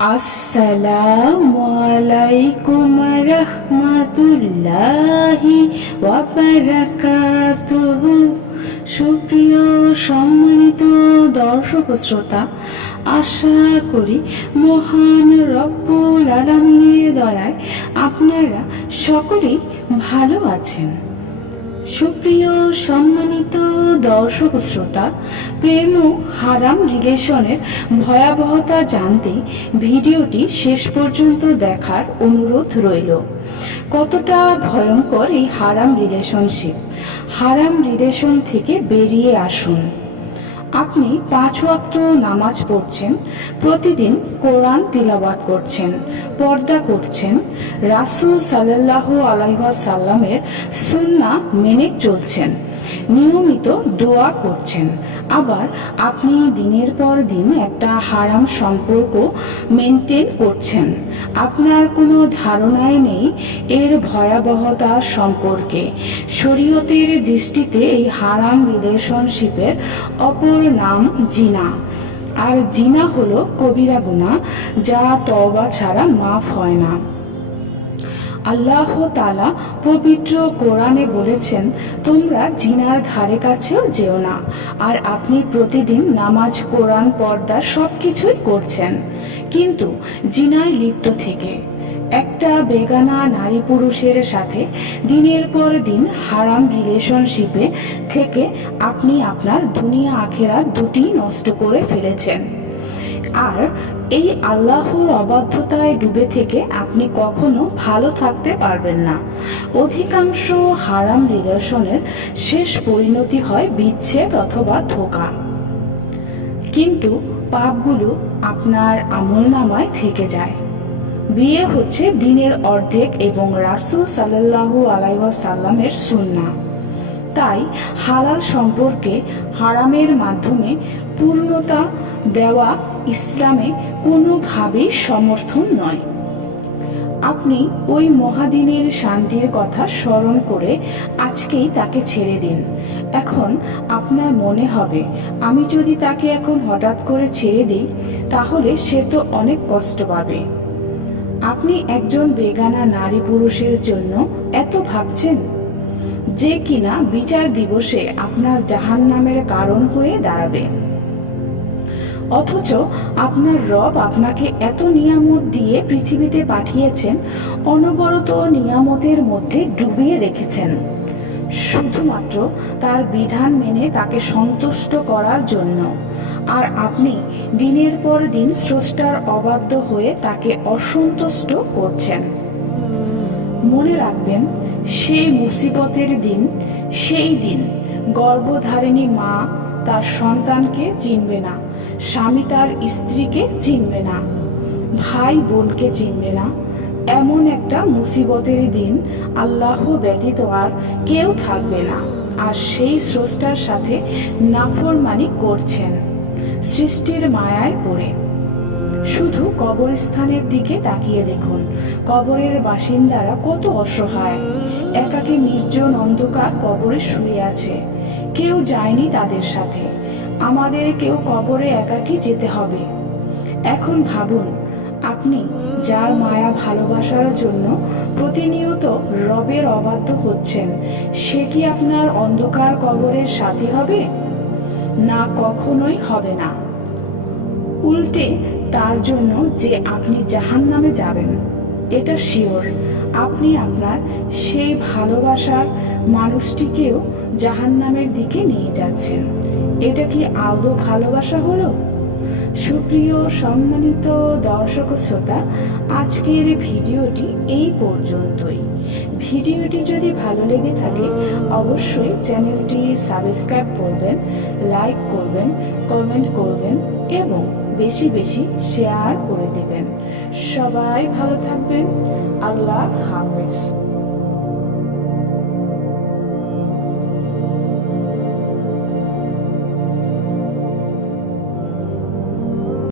আসসালামু আলাইকুম রহমাতুল্লাহি ওয়া বারাকাতুহু। সুপ্রিয় সম্মানিত দর্শক ও শ্রোতা, আশা করি মহান রব্বুল আলামিনের দয়ায় আপনারা সকলেই ভালো আছেন। সুপ্রিয় সম্মানিত দর্শক শ্রোতা, প্রেম ও হারাম রিলেশনের ভয়াবহতা জানতে ভিডিওটি শেষ পর্যন্ত দেখার অনুরোধ রইল। কতটা ভয়ঙ্কর এই হারাম রিলেশনশিপ। হারাম রিলেশন থেকে বেরিয়ে আসুন। আপনি 5 ওয়াক্ত নামাজ পড়ছেন, প্রতিদিন কোরআন তিলাওয়াত করছেন, পর্দা করছেন, রাসূল সাল্লাল্লাহু আলাইহি ওয়াসাল্লামের সুন্নাহ মেনে চলছেন, নিয়মিত দোয়া করছেন, আবার আপনি দিনের পর দিন একটা হারাম সম্পর্ক মেনটেন করছেন। আপনার কোনো ধারণাই নেই এর ভয়াবহতা সম্পর্কে। শরীয়তের দৃষ্টিতে এই হারাম রিলেশনশিপের অপর নাম জিনা। আর জিনা হলো কবিরা গুনাহ, যা তওবা ছাড়া মাফ হয় না। আল্লাহ তাআলা পবিত্র কোরআনে বলেছেন, তোমরা জিনার ধারে কাছেও যেও না। আর আপনি প্রতিদিন নামাজ, কোরআন, পর্দা সবকিছুই করছেন, কিন্তু জিনায় লিপ্ত থেকে একটা বেগানা নারী পুরুষের সাথে দিনের পর দিন হারাম রিলেশনশিপে থেকে আপনি আপনার দুনিয়া আখেরাত দুটি নষ্ট করে ফেলেছেন। আর এই আল্লাহর অবাধ্যতায় ডুবে থেকে আপনি কখনো ভালো থাকতে পারবেন না। অধিকাংশ হারাম রিলেশনের শেষ পরিণতি হয় বিচ্ছেদ অথবা ধোঁকা, কিন্তু পাপগুলো আপনার আমলনামায় থেকে যায়। বিয়ে হচ্ছে দিনের অর্ধেক এবং রাসূল সাল্লাল্লাহু আলাইহি ওয়াসাল্লামের সুন্নাহ। তাই হালাল সম্পর্কে হারামের মাধ্যমে পূর্ণতা দেওয়া ইসলামে কোনোভাবেই সমর্থন নয়। আপনি ওই মহাদিনের শান্তির কথা স্মরণ করে আজকেই তাকে ছেড়ে দিন। এখন আপনার মনে হবে, আমি যদি তাকে এখন হঠাৎ করে ছেড়ে দিই তাহলে সে তো অনেক কষ্ট পাবে। আপনি একজন বেগানা নারী পুরুষের জন্য এত ভাবছেন, যে কিনা বিচার দিবসে আপনার জাহান্নামের কারণ হয়ে দাঁড়াবে। অথচ আপনার রব আপনাকে এত নিয়ামত দিয়ে পৃথিবীতে পাঠিয়েছেন, অনবরত নিয়ামতের মধ্যে ডুবিয়ে রেখেছেন, শুধুমাত্র তার বিধান মেনে তাকে সন্তুষ্ট করার জন্য। আর আপনি দিনের পর দিন স্রষ্টার অবাধ্য হয়ে তাকে অসন্তুষ্ট করছেন। মনে রাখবেন, সেই মুসিবতের দিন, সেই দিন গর্ভধারিণী মা তার সন্তানকে চিনবে না, স্বামী তার স্ত্রীকে চিনবে না, ভাই বোনকে চিনবে না। এমন একটা মুসিবতের দিন আল্লাহ ব্যতীত আর কেউ থাকবে না। আর সেই স্রষ্টার সাথে নাফরমানি করছেন সৃষ্টির মায়ায় পড়ে। শুধু কবরস্থানের দিকে তাকিয়ে দেখুন, কবরের বাসিন্দারা কত অসহায়, একাকী নির্জন অন্ধকার কবরে শুয়ে আছে, কেউ যায়নি তাদের সাথে। আমাদের কেউ কবরে একাকী যেতে হবে। এখন ভাবুন, আপনি যার মায়া ভালোবাসার জন্য প্রতিনিয়ত রবের অবাধ্য হচ্ছেন, সে কি আপনার অন্ধকার কবরের সাথী হবে? না, কখনোই হবে না। উল্টে তার জন্য যে আপনি জাহান্নামে যাবেন, এটা শিওর। আপনি আপনার সেই ভালোবাসার মানুষটিকেও জাহান্নামের দিকে নিয়ে যাচ্ছেন। এটা কি আদৌ ভালোবাসা হলো? সুপ্রিয় সম্মানিত দর্শক শ্রোতা, আজকের ভিডিওটি এই পর্যন্তই। ভিডিওটি যদি ভালো লেগে থাকে অবশ্যই চ্যানেলটি সাবস্ক্রাইব করবেন, লাইক করবেন, কমেন্ট করবেন এবং বেশি বেশি শেয়ার করে দেবেন। সবাই ভালো থাকবেন। আল্লাহ হাফেজ।